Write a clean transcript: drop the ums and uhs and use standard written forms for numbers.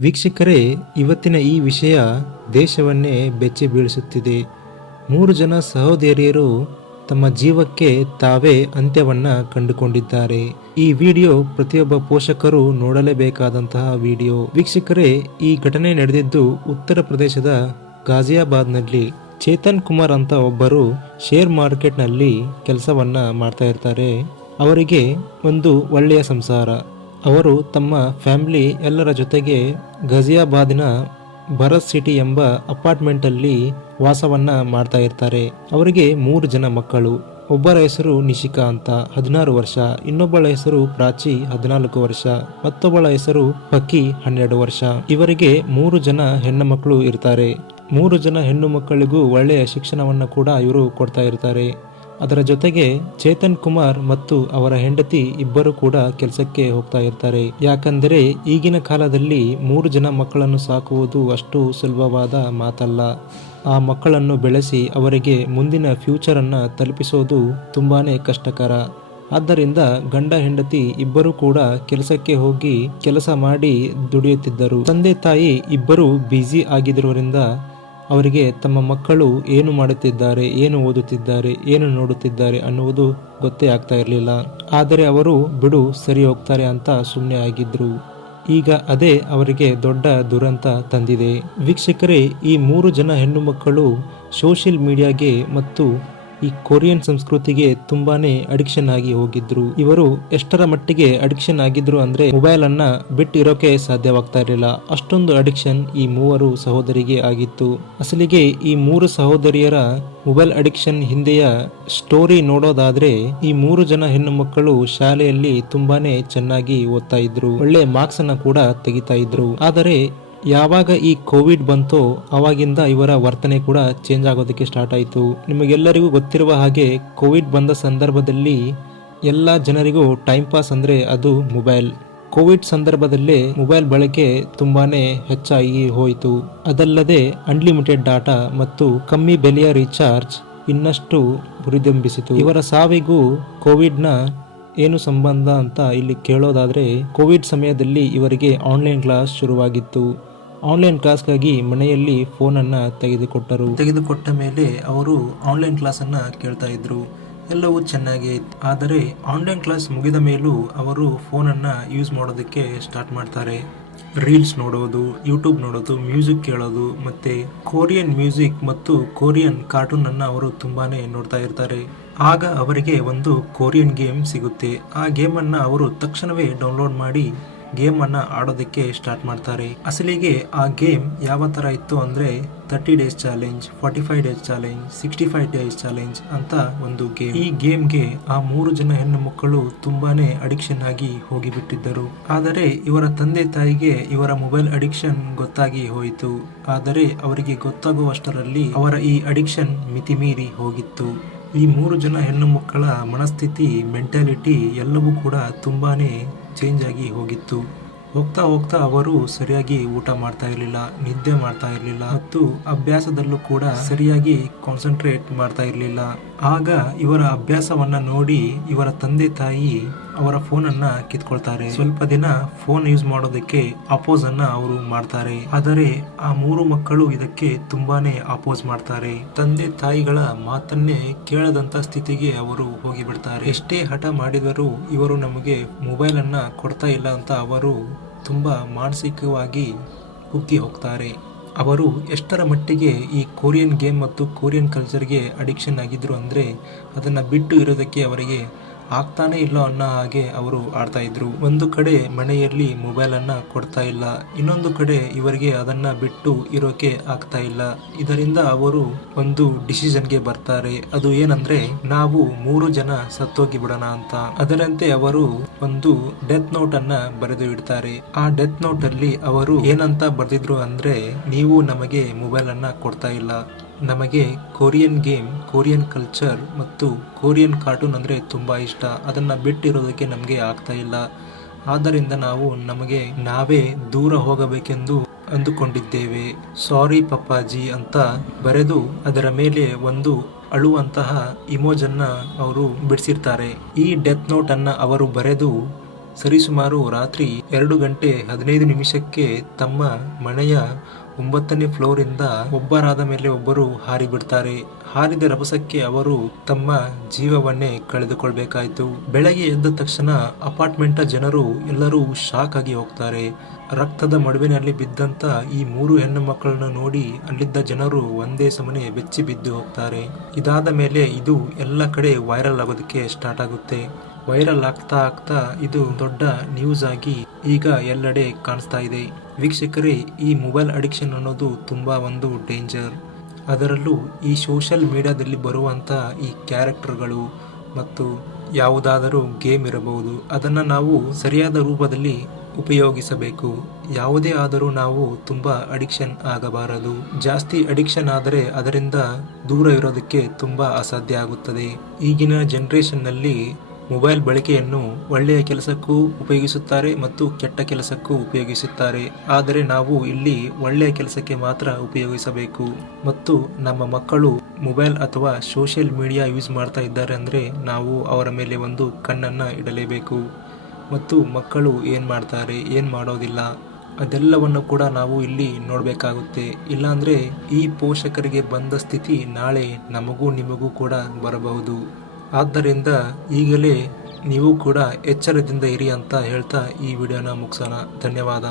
ವೀಕ್ಷಕರೇ, ಇವತ್ತಿನ ಈ ವಿಷಯ ದೇಶವನ್ನೇ ಬೆಚ್ಚಿ ಬೀಳಿಸುತ್ತಿದೆ. 3 ಜನ ಸಹೋದರಿಯರು ತಮ್ಮ ಜೀವಕ್ಕೆ ತಾವೇ ಅಂತ್ಯವನ್ನು ಕಂಡುಕೊಂಡಿದ್ದಾರೆ. ಈ ವಿಡಿಯೋ ಪ್ರತಿಯೊಬ್ಬ ಪೋಷಕರು ನೋಡಲೇಬೇಕಾದಂತಹ ವಿಡಿಯೋ. ವೀಕ್ಷಕರೇ, ಈ ಘಟನೆ ನಡೆದಿದ್ದು ಉತ್ತರ ಪ್ರದೇಶದ ಗಾಜಿಯಾಬಾದ್ನಲ್ಲಿ. ಚೇತನ್ ಕುಮಾರ್ ಅಂತ ಒಬ್ಬರು ಶೇರ್ ಮಾರ್ಕೆಟ್ನಲ್ಲಿ ಕೆಲಸವನ್ನ ಮಾಡ್ತಾ ಇರ್ತಾರೆ. ಅವರಿಗೆ ಒಂದು ಒಳ್ಳೆಯ ಸಂಸಾರ. ಅವರು ತಮ್ಮ ಫ್ಯಾಮಿಲಿ ಎಲ್ಲರ ಜೊತೆಗೆ ಗಾಜಿಯಾಬಾದಿನ ಭರತ್ ಸಿಟಿ ಎಂಬ ಅಪಾರ್ಟ್ಮೆಂಟಲ್ಲಿ ವಾಸವನ್ನ ಮಾಡ್ತಾ ಇರ್ತಾರೆ. ಅವರಿಗೆ 3 ಜನ ಮಕ್ಕಳು. ಒಬ್ಬರ ಹೆಸರು ನಿಶಿಕಾ ಅಂತ 16 ವರ್ಷ, ಇನ್ನೊಬ್ಬಳ ಹೆಸರು ಪ್ರಾಚಿ 14 ವರ್ಷ, ಮತ್ತೊಬ್ಬಳ ಹೆಸರು ಪಕ್ಕಿ 12 ವರ್ಷ. ಇವರಿಗೆ 3 ಜನ ಹೆಣ್ಣು ಮಕ್ಕಳು ಇರ್ತಾರೆ. 3 ಜನ ಹೆಣ್ಣು ಮಕ್ಕಳಿಗೂ ಒಳ್ಳೆಯ ಶಿಕ್ಷಣವನ್ನು ಕೂಡ ಇವರು ಕೊಡ್ತಾ ಇರ್ತಾರೆ. ಅದರ ಜೊತೆಗೆ ಚೇತನ್ ಕುಮಾರ್ ಮತ್ತು ಅವರ ಹೆಂಡತಿ ಇಬ್ಬರು ಕೂಡ ಕೆಲಸಕ್ಕೆ ಹೋಗ್ತಾ ಇರ್ತಾರೆ. ಯಾಕಂದರೆ ಈಗಿನ ಕಾಲದಲ್ಲಿ 3 ಜನ ಮಕ್ಕಳನ್ನು ಸಾಕುವುದು ಅಷ್ಟು ಸುಲಭವಾದ ಮಾತಲ್ಲ. ಆ ಮಕ್ಕಳನ್ನು ಬೆಳೆಸಿ ಅವರಿಗೆ ಮುಂದಿನ ಫ್ಯೂಚರನ್ನು ತಲುಪಿಸೋದು ತುಂಬಾನೇ ಕಷ್ಟಕರ. ಆದ್ದರಿಂದ ಗಂಡ ಹೆಂಡತಿ ಇಬ್ಬರು ಕೂಡ ಕೆಲಸಕ್ಕೆ ಹೋಗಿ ಕೆಲಸ ಮಾಡಿ ದುಡಿಯುತ್ತಿದ್ದರು. ತಂದೆ ತಾಯಿ ಇಬ್ಬರು ಬ್ಯುಸಿ ಆಗಿರುವುದರಿಂದ ಅವರಿಗೆ ತಮ್ಮ ಮಕ್ಕಳು ಏನು ಮಾಡುತ್ತಿದ್ದಾರೆ, ಏನು ಓದುತ್ತಿದ್ದಾರೆ, ಏನು ನೋಡುತ್ತಿದ್ದಾರೆ ಅನ್ನುವುದು ಗೊತ್ತೇ ಆಗ್ತಾ ಇರಲಿಲ್ಲ. ಆದರೆ ಅವರು ಬಿಡು ಸರಿ ಹೋಗ್ತಾರೆ ಅಂತ ಸುಮ್ಮನೆ ಆಗಿದ್ರು. ಈಗ ಅದೇ ಅವರಿಗೆ ದೊಡ್ಡ ದುರಂತ ತಂದಿದೆ. ವೀಕ್ಷಕರೇ, ಈ 3 ಜನ ಹೆಣ್ಣು ಮಕ್ಕಳು ಸೋಷಿಯಲ್ ಮೀಡಿಯಾಗೆ ಮತ್ತು ಈ ಕೊರಿಯನ್ ಸಂಸ್ಕೃತಿಗೆ ತುಂಬಾನೇ ಅಡಿಕ್ಷನ್ ಆಗಿ ಹೋಗಿದ್ರು. ಇವರು ಎಷ್ಟರ ಮಟ್ಟಿಗೆ ಅಡಿಕ್ಷನ್ ಆಗಿದ್ರು ಅಂದ್ರೆ ಮೊಬೈಲ್ ಅನ್ನ ಬಿಟ್ಟಿರೋಕೆ ಸಾಧ್ಯವಾಗ್ತಾ ಇರಲಿಲ್ಲ. ಅಷ್ಟೊಂದು ಅಡಿಕ್ಷನ್ ಈ 3 ಸಹೋದರಿಗೆ ಆಗಿತ್ತು. ಅಸಲಿಗೆ ಈ 3 ಸಹೋದರಿಯರ ಮೊಬೈಲ್ ಅಡಿಕ್ಷನ್ ಹಿಂದೆಯ ಸ್ಟೋರಿ ನೋಡೋದಾದ್ರೆ, ಈ 3 ಜನ ಹೆಣ್ಣು ಮಕ್ಕಳು ಶಾಲೆಯಲ್ಲಿ ತುಂಬಾನೇ ಚೆನ್ನಾಗಿ ಓದ್ತಾ ಇದ್ರು, ಒಳ್ಳೆ ಮಾರ್ಕ್ಸ್ ಅನ್ನ ಕೂಡ ತೆಗಿತಾ ಇದ್ರು. ಆದರೆ ಯಾವಾಗ ಈ ಕೋವಿಡ್ ಬಂತೋ ಅವಾಗಿಂದ ಇವರ ವರ್ತನೆ ಕೂಡ ಚೇಂಜ್ ಆಗೋದಕ್ಕೆ ಸ್ಟಾರ್ಟ್ ಆಯಿತು. ನಿಮಗೆಲ್ಲರಿಗೂ ಗೊತ್ತಿರುವ ಹಾಗೆ ಕೋವಿಡ್ ಬಂದ ಸಂದರ್ಭದಲ್ಲಿ ಎಲ್ಲ ಜನರಿಗೂ ಟೈಮ್ ಪಾಸ್ ಅಂದರೆ ಅದು ಮೊಬೈಲ್. ಕೋವಿಡ್ ಸಂದರ್ಭದಲ್ಲೇ ಮೊಬೈಲ್ ಬಳಕೆ ತುಂಬಾನೇ ಹೆಚ್ಚಾಗಿ ಹೋಯಿತು. ಅದಲ್ಲದೆ ಅನ್ಲಿಮಿಟೆಡ್ ಡಾಟಾ ಮತ್ತು ಕಮ್ಮಿ ಬೆಲೆಯ ರೀಚಾರ್ಜ್ ಇನ್ನಷ್ಟು ಹುರಿದುಂಬಿಸಿತು. ಇವರ ಸಾವಿಗೂ ಕೋವಿಡ್ನ ಏನು ಸಂಬಂಧ ಅಂತ ಇಲ್ಲಿ ಕೇಳೋದಾದ್ರೆ, ಕೋವಿಡ್ ಸಮಯದಲ್ಲಿ ಇವರಿಗೆ ಆನ್ಲೈನ್ ಕ್ಲಾಸ್ ಶುರುವಾಗಿತ್ತು. ಆನ್ಲೈನ್ ಕ್ಲಾಸ್ಗಾಗಿ ಮನೆಯಲ್ಲಿ ಫೋನನ್ನು ತೆಗೆದುಕೊಟ್ಟ ಮೇಲೆ ಅವರು ಆನ್ಲೈನ್ ಕ್ಲಾಸನ್ನು ಕೇಳ್ತಾ ಇದ್ರು. ಎಲ್ಲವೂ ಚೆನ್ನಾಗಿ ಇತ್ತು. ಆದರೆ ಆನ್ಲೈನ್ ಕ್ಲಾಸ್ ಮುಗಿದ ಮೇಲೂ ಅವರು ಫೋನನ್ನು ಯೂಸ್ ಮಾಡೋದಕ್ಕೆ ಸ್ಟಾರ್ಟ್ ಮಾಡ್ತಾರೆ. ರೀಲ್ಸ್ ನೋಡೋದು, ಯೂಟ್ಯೂಬ್ ನೋಡೋದು, ಮ್ಯೂಸಿಕ್ ಕೇಳೋದು, ಮತ್ತೆ ಕೊರಿಯನ್ ಮ್ಯೂಸಿಕ್ ಮತ್ತು ಕೊರಿಯನ್ ಕಾರ್ಟೂನ್ ಅನ್ನು ಅವರು ತುಂಬಾನೇ ನೋಡ್ತಾ ಇರ್ತಾರೆ. ಆಗ ಅವರಿಗೆ ಒಂದು ಕೊರಿಯನ್ ಗೇಮ್ ಸಿಗುತ್ತೆ. ಆ ಗೇಮನ್ನು ಅವರು ತಕ್ಷಣವೇ ಡೌನ್ಲೋಡ್ ಮಾಡಿ ಗೇಮನ್ನು ಆಡೋದಕ್ಕೆ ಸ್ಟಾರ್ಟ್ ಮಾಡ್ತಾರೆ. ಅಸಲಿಗೆ ಆ ಗೇಮ್ ಯಾವ ಥರ ಇತ್ತು ಅಂದರೆ 30 days challenge, 45 days challenge, 65 days challenge ಅಂತ ಒಂದು ಗೇಮ್. ಈ ಗೇಮ್ಗೆ ಆ 3 ಜನ ಹೆಣ್ಣು ಮಕ್ಕಳು ತುಂಬಾನೇ ಅಡಿಕ್ಷನ್ ಆಗಿ ಹೋಗಿಬಿಟ್ಟಿದ್ದರು. ಆದರೆ ಇವರ ತಂದೆ ತಾಯಿಗೆ ಇವರ ಮೊಬೈಲ್ ಅಡಿಕ್ಷನ್ ಗೊತ್ತಾಗಿ ಹೋಯಿತು. ಆದರೆ ಅವರಿಗೆ ಗೊತ್ತಾಗುವಷ್ಟರಲ್ಲಿ ಅವರ ಈ ಅಡಿಕ್ಷನ್ ಮಿತಿಮೀರಿ ಹೋಗಿತ್ತು. ಈ 3 ಜನ ಹೆಣ್ಣು ಮಕ್ಕಳ ಮನಸ್ಥಿತಿ, ಮೆಂಟಾಲಿಟಿ ಎಲ್ಲವೂ ಕೂಡ ತುಂಬಾನೇ ಚೇಂಜ್ ಆಗಿ ಹೋಗಿತ್ತು. ಹೋಗ್ತಾ ಹೋಗ್ತಾ ಅವರು ಸರಿಯಾಗಿ ಊಟ ಮಾಡ್ತಾ ಇರಲಿಲ್ಲ, ನಿದ್ದೆ ಮಾಡ್ತಾ ಇರಲಿಲ್ಲ ಮತ್ತು ಅಭ್ಯಾಸದಲ್ಲೂ ಕೂಡ ಸರಿಯಾಗಿ ಕಾನ್ಸಂಟ್ರೇಟ್ ಮಾಡ್ತಾ ಇರಲಿಲ್ಲ. ಆಗ ಇವರ ಅಭ್ಯಾಸವನ್ನ ನೋಡಿ ಇವರ ತಂದೆ ತಾಯಿ ಅವರ ಫೋನನ್ನ ಕಿತ್ಕೊಳ್ತಾರೆ. ಸ್ವಲ್ಪ ದಿನ ಫೋನ್ ಯೂಸ್ ಮಾಡೋದಕ್ಕೆ ಅಪೋಸ್ ಅನ್ನ ಅವರು ಮಾಡ್ತಾರೆ. ಆದರೆ ಆ 3 ಮಕ್ಕಳು ಇದಕ್ಕೆ ತುಂಬಾನೇ ಅಪೋಸ್ ಮಾಡ್ತಾರೆ. ತಂದೆ ತಾಯಿಗಳ ಮಾತನ್ನೇ ಕೇಳದಂತ ಸ್ಥಿತಿಗೆ ಅವರು ಹೋಗಿಬಿಡ್ತಾರೆ. ಎಷ್ಟೇ ಹಠ ಮಾಡಿದರೂ ಇವರು ನಮಗೆ ಮೊಬೈಲ್ ಅನ್ನ ಕೊಡ್ತಾ ಇಲ್ಲ ಅಂತ ಅವರು ತುಂಬಾ ಮಾನಸಿಕವಾಗಿ ಕುಗ್ಗಿ ಹೋಗ್ತಾರೆ. ಅವರು ಎಷ್ಟರ ಮಟ್ಟಿಗೆ ಈ ಕೊರಿಯನ್ ಗೇಮ್ ಮತ್ತು ಕೊರಿಯನ್ ಕಲ್ಚರ್ಗೆ ಅಡಿಕ್ಷನ್ ಆಗಿದ್ರು ಅಂದರೆ ಅದನ್ನು ಬಿಟ್ಟು ಇರೋದಕ್ಕೆ ಅವರಿಗೆ ಆಗ್ತಾನೆ ಇಲ್ಲ ಅನ್ನೋ ಹಾಗೆ ಅವರು ಆಡ್ತಾ ಇದ್ರು. ಒಂದು ಕಡೆ ಮನೆಯಲ್ಲಿ ಮೊಬೈಲ್ ಅನ್ನ ಕೊಡ್ತಾ ಇಲ್ಲ, ಇನ್ನೊಂದು ಕಡೆ ಇವರಿಗೆ ಅದನ್ನ ಬಿಟ್ಟು ಇರೋಕೆ ಆಗ್ತಾ ಇಲ್ಲ. ಇದರಿಂದ ಅವರು ಒಂದು ಡಿಸಿಷನ್ಗೆ ಬರ್ತಾರೆ. ಅದು ಏನಂದ್ರೆ, ನಾವು 3 ಜನ ಸತ್ತೋಗಿ ಬಿಡೋಣ ಅಂತ. ಅದರಂತೆ ಅವರು ಒಂದು ಡೆತ್ ನೋಟ್ ಅನ್ನ ಬರೆದು ಇಡ್ತಾರೆ. ಆ ಡೆತ್ ನೋಟ್ ಅಲ್ಲಿ ಅವರು ಏನಂತ ಬರೆದಿದ್ರು ಅಂದ್ರೆ, ನೀವು ನಮಗೆ ಮೊಬೈಲ್ ಅನ್ನ ಕೊಡ್ತಾ ಇಲ್ಲ, ನಮಗೆ ಕೊರಿಯನ್ ಗೇಮ್, ಕೊರಿಯನ್ ಕಲ್ಚರ್ ಮತ್ತು ಕೊರಿಯನ್ ಕಾರ್ಟೂನ್ ಅಂದರೆ ತುಂಬ ಇಷ್ಟ, ಅದನ್ನು ಬಿಟ್ಟಿರೋದಕ್ಕೆ ನಮಗೆ ಆಗ್ತಾ ಇಲ್ಲ. ಆದ್ದರಿಂದ ನಾವು ನಮಗೆ ನಾವೇ ದೂರ ಹೋಗಬೇಕೆಂದು ಅಂದುಕೊಂಡಿದ್ದೇವೆ. ಸಾರಿ ಪಪ್ಪಾಜಿ ಅಂತ ಬರೆದು ಅದರ ಮೇಲೆ ಒಂದು ಅಳುವಂತಹ ಇಮೋಜನ್ನ ಅವರು ಬಿಡಿಸಿರ್ತಾರೆ. ಈ ಡೆತ್ ನೋಟ್ ಅನ್ನ ಅವರು ಬರೆದು ಸರಿಸುಮಾರು ರಾತ್ರಿ 2 ಗಂಟೆ 15 ನಿಮಿಷಕ್ಕೆ ತಮ್ಮ ಮನೆಯ 9ನೇ ಫ್ಲೋರಿಂದ ಒಬ್ಬರಾದ ಮೇಲೆ ಒಬ್ಬರು ಹಾರಿ ಬಿಡ್ತಾರೆ. ಹಾರಿದ ರಭಸಕ್ಕೆ ಅವರು ತಮ್ಮ ಜೀವವನ್ನೇ ಕಳೆದುಕೊಳ್ಬೇಕಾಯ್ತು. ಬೆಳಗ್ಗೆ ಎದ್ದ ತಕ್ಷಣ ಅಪಾರ್ಟ್ಮೆಂಟ್ ಜನರು ಎಲ್ಲರೂ ಶಾಕ್ ಆಗಿ ಹೋಗ್ತಾರೆ. ರಕ್ತದ ಮಡುವಿನಲ್ಲಿ ಬಿದ್ದಂತ ಈ 3 ಹೆಣ್ಣು ಮಕ್ಕಳನ್ನು ನೋಡಿ ಅಲ್ಲಿದ್ದ ಜನರು ಒಂದೇ ಸಮನೆ ಬೆಚ್ಚಿ ಬಿದ್ದು ಹೋಗ್ತಾರೆ. ಇದಾದ ಮೇಲೆ ಇದು ಎಲ್ಲ ಕಡೆ ವೈರಲ್ ಆಗೋದಕ್ಕೆ ಸ್ಟಾರ್ಟ್ ಆಗುತ್ತೆ. ವೈರಲ್ ಆಗ್ತಾ ಆಗ್ತಾ ಇದು ದೊಡ್ಡ ನ್ಯೂಸ್ ಆಗಿ ಈಗ ಎಲ್ಲೆಡೆ ಕಾಣಿಸ್ತಾ ಇದೆ. ವೀಕ್ಷಕರೇ, ಈ ಮೊಬೈಲ್ ಅಡಿಕ್ಷನ್ ಅನ್ನೋದು ತುಂಬಾ ಒಂದು ಡೇಂಜರ್. ಅದರಲ್ಲೂ ಈ ಸೋಷಿಯಲ್ ಮೀಡಿಯಾದಲ್ಲಿ ಬರುವಂಥ ಈ ಕ್ಯಾರೆಕ್ಟರ್ಗಳು ಮತ್ತು ಯಾವುದಾದರೂ ಗೇಮ್ ಇರಬಹುದು, ಅದನ್ನು ನಾವು ಸರಿಯಾದ ರೂಪದಲ್ಲಿ ಉಪಯೋಗಿಸಬೇಕು. ಯಾವುದೇ ಆದರೂ ನಾವು ತುಂಬ ಅಡಿಕ್ಷನ್ ಆಗಬಾರದು. ಜಾಸ್ತಿ ಅಡಿಕ್ಷನ್ ಆದರೆ ಅದರಿಂದ ದೂರ ಇರೋದಕ್ಕೆ ತುಂಬ ಅಸಾಧ್ಯ ಆಗುತ್ತದೆ. ಈಗಿನ ಜನರೇಷನ್ನಲ್ಲಿ ಮೊಬೈಲ್ ಬಳಕೆಯನ್ನು ಒಳ್ಳೆಯ ಕೆಲಸಕ್ಕೂ ಉಪಯೋಗಿಸುತ್ತಾರೆ ಮತ್ತು ಕೆಟ್ಟ ಕೆಲಸಕ್ಕೂ ಉಪಯೋಗಿಸುತ್ತಾರೆ. ಆದರೆ ನಾವು ಇಲ್ಲಿ ಒಳ್ಳೆಯ ಕೆಲಸಕ್ಕೆ ಮಾತ್ರ ಉಪಯೋಗಿಸಬೇಕು. ಮತ್ತು ನಮ್ಮ ಮಕ್ಕಳು ಮೊಬೈಲ್ ಅಥವಾ ಸೋಷಿಯಲ್ ಮೀಡಿಯಾ ಯೂಸ್ ಮಾಡ್ತಾ ಇದ್ದಾರೆ ಅಂದರೆ ನಾವು ಅವರ ಮೇಲೆ ಒಂದು ಕಣ್ಣನ್ನು ಇಡಲೇಬೇಕು. ಮತ್ತು ಮಕ್ಕಳು ಏನು ಮಾಡ್ತಾರೆ, ಏನು ಮಾಡೋದಿಲ್ಲ, ಅದೆಲ್ಲವನ್ನು ಕೂಡ ನಾವು ಇಲ್ಲಿ ನೋಡಬೇಕಾಗುತ್ತೆ. ಇಲ್ಲಾಂದರೆ ಈ ಪೋಷಕರಿಗೆ ಬಂದ ಸ್ಥಿತಿ ನಾಳೆ ನಮಗೂ ನಿಮಗೂ ಕೂಡ ಬರಬಹುದು. ಆದ್ದರಿಂದ ಈಗಲೇ ನೀವು ಕೂಡ ಎಚ್ಚರದಿಂದ ಇರಿ ಅಂತ ಹೇಳ್ತಾ ಈ ವಿಡಿಯೋನ ಮುಗಿಸೋಣ. ಧನ್ಯವಾದ.